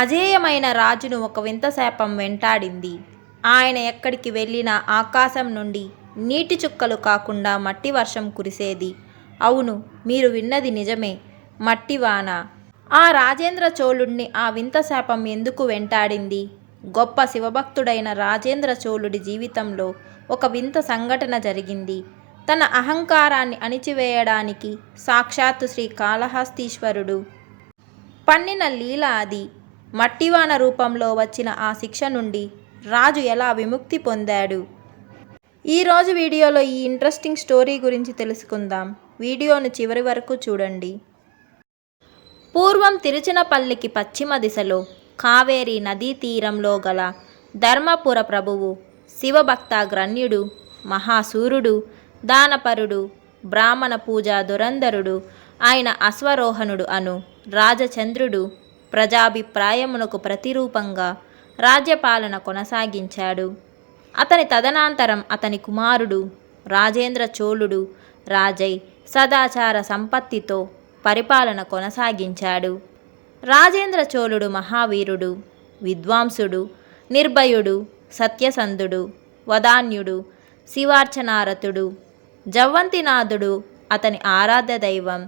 అజేయమైన రాజును ఒక వింత శాపం వెంటాడింది. ఆయన ఎక్కడికి వెళ్ళినా ఆకాశం నుండి నీటి చుక్కలు కాకుండా మట్టి వర్షం కురిసేది. అవును, మీరు విన్నది నిజమే, మట్టివాన. ఆ రాజేంద్ర చోళుణ్ణి ఆ వింత శాపం ఎందుకు వెంటాడింది? గొప్ప శివభక్తుడైన రాజేంద్ర చోళుడి జీవితంలో ఒక వింత సంఘటన జరిగింది. తన అహంకారాన్ని అణిచివేయడానికి సాక్షాత్తు శ్రీ కాళహస్తీశ్వరుడు పన్నిన లీల అది. మట్టివాన రూపంలో వచ్చిన ఆ శిక్ష నుండి రాజు ఎలా విముక్తి పొందాడు? ఈరోజు వీడియోలో ఈ ఇంట్రెస్టింగ్ స్టోరీ గురించి తెలుసుకుందాం. వీడియోను చివరి వరకు చూడండి. పూర్వం తిరుచినపల్లికి పశ్చిమ దిశలో కావేరీ నదీ తీరంలో గల ధర్మపుర ప్రభువు శివభక్తాగ్రణ్యుడు, మహాసూరుడు, దానపరుడు, బ్రాహ్మణ పూజా దురంధరుడు ఆయన అశ్వరోహణుడు అను రాజచంద్రుడు ప్రజాభిప్రాయమునకు ప్రతిరూపంగా రాజ్యపాలన కొనసాగించాడు. అతని తదనంతరం అతని కుమారుడు రాజేంద్ర చోళుడు రాజై సదాచార సంపత్తితో పరిపాలన కొనసాగించాడు. రాజేంద్ర చోళుడు మహావీరుడు, విద్వాంసుడు, నిర్భయుడు, సత్యసంధుడు, వదాన్యుడు, శివార్చనారతుడు. జవ్వంతినాథుడు అతని ఆరాధ్య దైవం.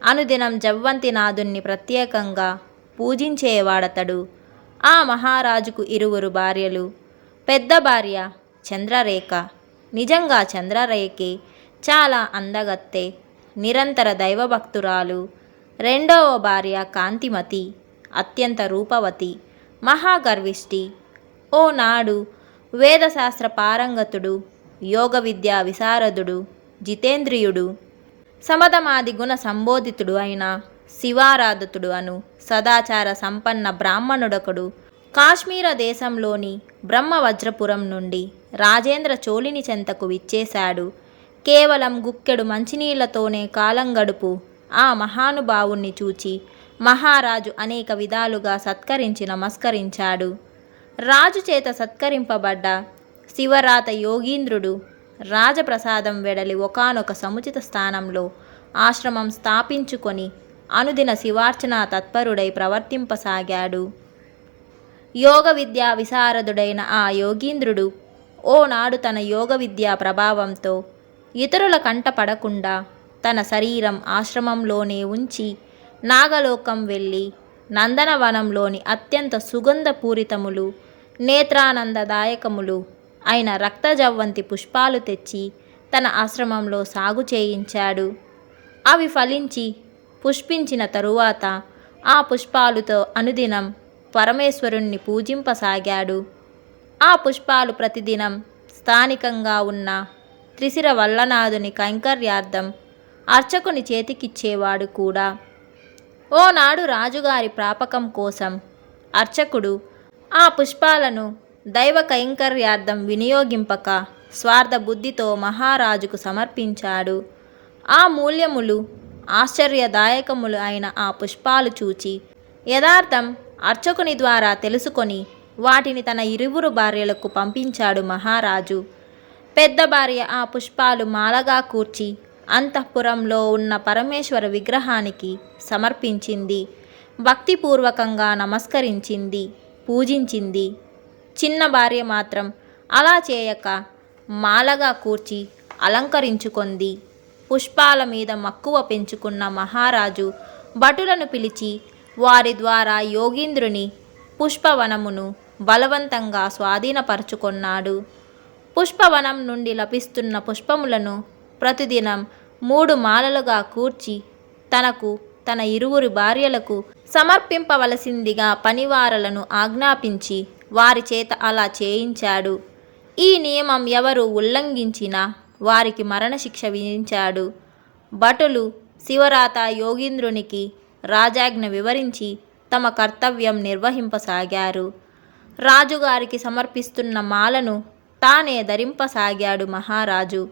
అనుదినం జవ్వంతినాథుణ్ణి ప్రత్యేకంగా పూజించేవాడతడు. ఆ మహారాజుకు ఇరువురు భార్యలు. పెద్ద భార్య చంద్రరేఖ. నిజంగా చంద్రరేఖే చాలా అందగత్తె, నిరంతర దైవభక్తురాలు. రెండవ భార్య కాంతిమతి, అత్యంత రూపవతి, మహాగర్విష్టి. ఓనాడు వేదశాస్త్ర పారంగతుడు, యోగ విద్యా విశారదుడు, జితేంద్రియుడు, సమధమాది గుణ సంబోధితుడు అయిన శివారాధతుడు అను సదాచార సంపన్న బ్రాహ్మణుడొకడు కాశ్మీర దేశంలోని బ్రహ్మవజ్రపురం నుండి రాజేంద్ర చోళుని చెంతకు విచ్చేశాడు. కేవలం గుక్కెడు మంచినీళ్లతోనే కాలం గడుపు ఆ మహానుభావుణ్ణి చూచి మహారాజు అనేక విధాలుగా సత్కరించి నమస్కరించాడు. రాజు చేత సత్కరింపబడ్డ శివరాత యోగీంద్రుడు రాజప్రసాదం వెడలి ఒకానొక సముచిత స్థానంలో ఆశ్రమం స్థాపించుకొని అనుదిన శివార్చనా తత్పరుడై ప్రవర్తింపసాగాడు. యోగ విద్యా విశారదుడైన ఆ యోగీంద్రుడు ఓనాడు తన యోగ విద్యా ప్రభావంతో ఇతరుల కంట పడకుండా తన శరీరం ఆశ్రమంలోనే ఉంచి నాగలోకం వెళ్ళి నందనవనంలోని అత్యంత సుగంధపూరితములు, నేత్రానందదాయకములు అయిన రక్తజవ్వంతి పుష్పాలు తెచ్చి తన ఆశ్రమంలో సాగు చేయించాడు. అవి ఫలించి పుష్పించిన తరువాత ఆ పుష్పాలుతో అనుదినం పరమేశ్వరుణ్ణి పూజింపసాగాడు. ఆ పుష్పాలు ప్రతిదినం స్థానికంగా ఉన్న త్రిశిర వల్లనాథుని కైంకర్యార్థం అర్చకుని చేతికిచ్చేవాడు కూడా. ఓనాడు రాజుగారి ప్రాపకం కోసం అర్చకుడు ఆ పుష్పాలను దైవ కైంకర్యార్థం వినియోగింపక స్వార్థ బుద్ధితో మహారాజుకు సమర్పించాడు. ఆ మూల్యములు ఆశ్చర్యదాయకములు అయిన ఆ పుష్పాలు చూచి యథార్థం అర్చకుని ద్వారా తెలుసుకొని వాటిని తన ఇరువురు భార్యలకు పంపించాడు మహారాజు. పెద్ద భార్య ఆ పుష్పాలు మాలగా కూర్చి అంతఃపురంలో ఉన్న పరమేశ్వర విగ్రహానికి సమర్పించింది. భక్తిపూర్వకంగా నమస్కరించింది, పూజించింది. చిన్న భార్య మాత్రం అలా చేయక మాలగా కూర్చి అలంకరించుకొంది. పుష్పాల మీద మక్కువ పెంచుకున్న మహారాజు భటులను పిలిచి వారి ద్వారా యోగీంద్రుని పుష్పవనమును బలవంతంగా స్వాధీనపరుచుకొన్నాడు. పుష్పవనం నుండి లభిస్తున్న పుష్పములను ప్రతిదినం 3 మాలలుగా కూర్చి తనకు తన ఇరువురి భార్యలకు సమర్పింపవలసిందిగా పనివారలను ఆజ్ఞాపించి వారి చేత అలా చేయించాడు. ఈ నియమం ఎవరు ఉల్లంఘించినా వారికి మరణశిక్ష విధించాడు. భటులు శివరాత యోగీంద్రునికి రాజాజ్ఞ వివరించి తమ కర్తవ్యం నిర్వహింపసాగారు. రాజుగారికి సమర్పిస్తున్న మాలను తానే ధరింపసాగాడు మహారాజు.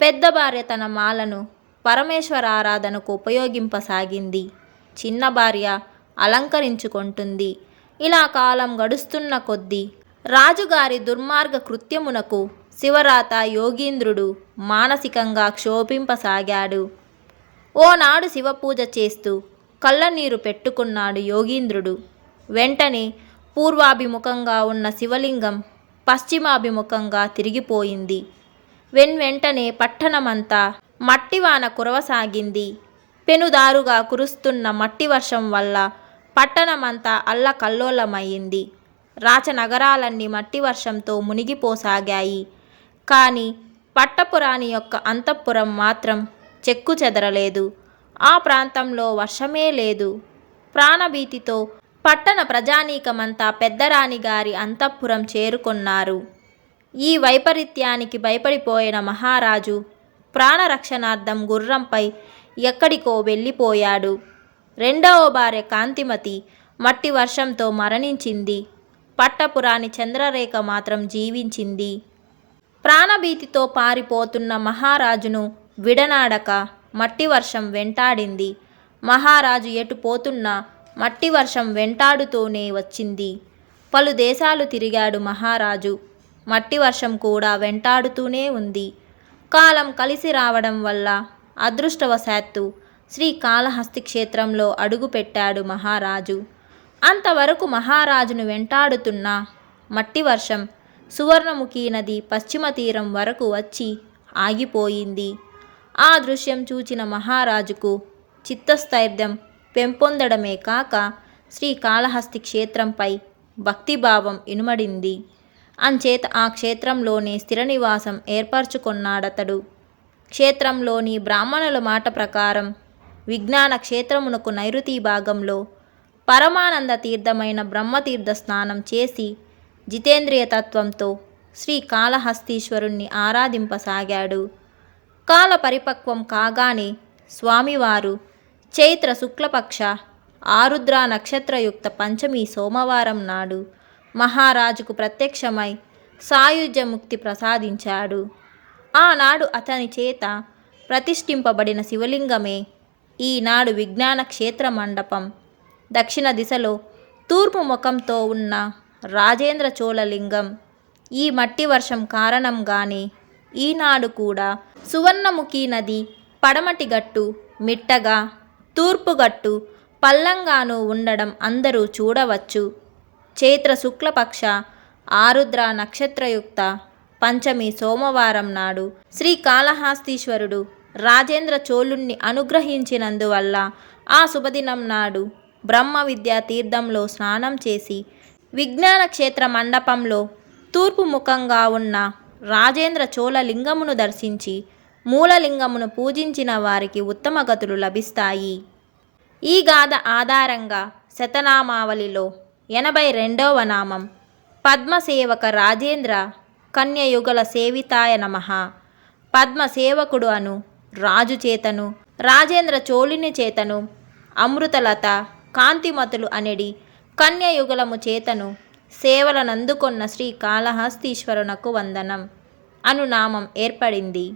పెద్ద భార్య తన మాలను పరమేశ్వరారాధనకు ఉపయోగింపసాగింది. చిన్న భార్య అలంకరించుకుంటుంది. ఇలా కాలం గడుస్తున్న కొద్దీ రాజుగారి దుర్మార్గ కృత్యమునకు శివరాత యోగీంద్రుడు మానసికంగా క్షోభింపసాగాడు. ఓనాడు శివపూజ చేస్తూ కళ్ళనీరు పెట్టుకున్నాడు యోగీంద్రుడు. వెంటనే పూర్వాభిముఖంగా ఉన్న శివలింగం పశ్చిమాభిముఖంగా తిరిగిపోయింది. వెంటనే పట్టణమంతా మట్టివాన కురవసాగింది. పెనుదారుగా కురుస్తున్న మట్టి వర్షం వల్ల పట్టణమంతా అల్లకల్లోలమయ్యింది. రాచనగరాలన్నీ మట్టి వర్షంతో మునిగిపోసాగాయి. కానీ పట్టపురాణి యొక్క అంతఃపురం మాత్రం చెక్కు చెదరలేదు. ఆ ప్రాంతంలో వర్షమే లేదు. ప్రాణభీతితో పట్టణ ప్రజానీకమంతా పెద్దరాణి గారి అంతఃపురం చేరుకొన్నారు. ఈ వైపరీత్యానికి భయపడిపోయిన మహారాజు ప్రాణరక్షణార్థం గుర్రంపై ఎక్కడికో వెళ్ళిపోయాడు. రెండవ భార్య కాంతిమతి మట్టి వర్షంతో మరణించింది. పట్టపురాణి చంద్రరేఖ మాత్రం జీవించింది. ప్రాణభీతితో పారిపోతున్న మహారాజును విడనాడక మట్టి వర్షం వెంటాడింది. మహారాజు ఎటు పోతున్నా మట్టి వర్షం వెంటాడుతూనే వచ్చింది. పలు దేశాలు తిరిగాడు మహారాజు. మట్టి వర్షం కూడా వెంటాడుతూనే ఉంది. కాలం కలిసి రావడం వల్ల అదృష్టవశాత్తు శ్రీకాళహస్తి క్షేత్రంలో అడుగుపెట్టాడు మహారాజు. అంతవరకు మహారాజును వెంటాడుతున్న మట్టి వర్షం సువర్ణముఖి నది పశ్చిమ తీరం వరకు వచ్చి ఆగిపోయింది. ఆ దృశ్యం చూచిన మహారాజుకు చిత్తస్థైర్యం పెంపొందడమే కాక శ్రీకాళహస్తి క్షేత్రంపై భక్తిభావం ఇనుమడింది. అంచేత ఆ క్షేత్రంలోనే స్థిర నివాసం ఏర్పరచుకొన్నాడతడు. క్షేత్రంలోని బ్రాహ్మణుల మాట ప్రకారం విజ్ఞాన క్షేత్రమునకు నైరుతి భాగంలో పరమానంద తీర్థమైన బ్రహ్మతీర్థ స్నానం చేసి జితేంద్రియ తత్వంతో శ్రీకాళహస్తీశ్వరుణ్ణి ఆరాధింపసాగాడు. కాల పరిపక్వం కాగానే స్వామివారు చైత్ర శుక్లపక్ష ఆరుద్ర నక్షత్రయుక్త పంచమి సోమవారం నాడు మహారాజుకు ప్రత్యక్షమై సాయుజ్యముక్తి ప్రసాదించాడు. ఆనాడు అతని చేత ప్రతిష్ఠింపబడిన శివలింగమే ఈనాడు విజ్ఞాన క్షేత్ర మండపం. దక్షిణ దిశలో తూర్పు ముఖంతో ఉన్న రాజేంద్ర చోళలింగం. ఈ మట్టి వర్షం కారణంగానే ఈనాడు కూడా సువర్ణముఖి నది పడమటి గట్టు మిట్టగా, తూర్పు గట్టు పల్లంగాను ఉండడం అందరూ చూడవచ్చు. చైత్ర శుక్లపక్ష ఆరుద్ర నక్షత్రయుక్త పంచమి సోమవారం నాడు శ్రీకాళహస్తీశ్వరుడు రాజేంద్ర చోళుణ్ణి అనుగ్రహించినందువల్ల ఆ శుభదినం నాడు బ్రహ్మ విద్యా తీర్థంలో స్నానం చేసి విజ్ఞాన క్షేత్ర మండపంలో తూర్పు ముఖంగా ఉన్న రాజేంద్ర చోళ లింగమును దర్శించి మూలలింగమును పూజించిన వారికి ఉత్తమ గతులు లభిస్తాయి. ఈ గాథ ఆధారంగా శతనామావళిలో 82వ నామం పద్మసేవక రాజేంద్ర కన్యయుగల సేవితాయ నమః. పద్మసేవకుడు అను రాజు చేతను రాజేంద్ర చోళుని చేతను అమృతలత కాంతిమతులు అనెడి కన్యయుగలము చేతను సేవలనందుకొన్న శ్రీకాళహస్తీశ్వరునకు వందనం అను నామం ఏర్పడింది.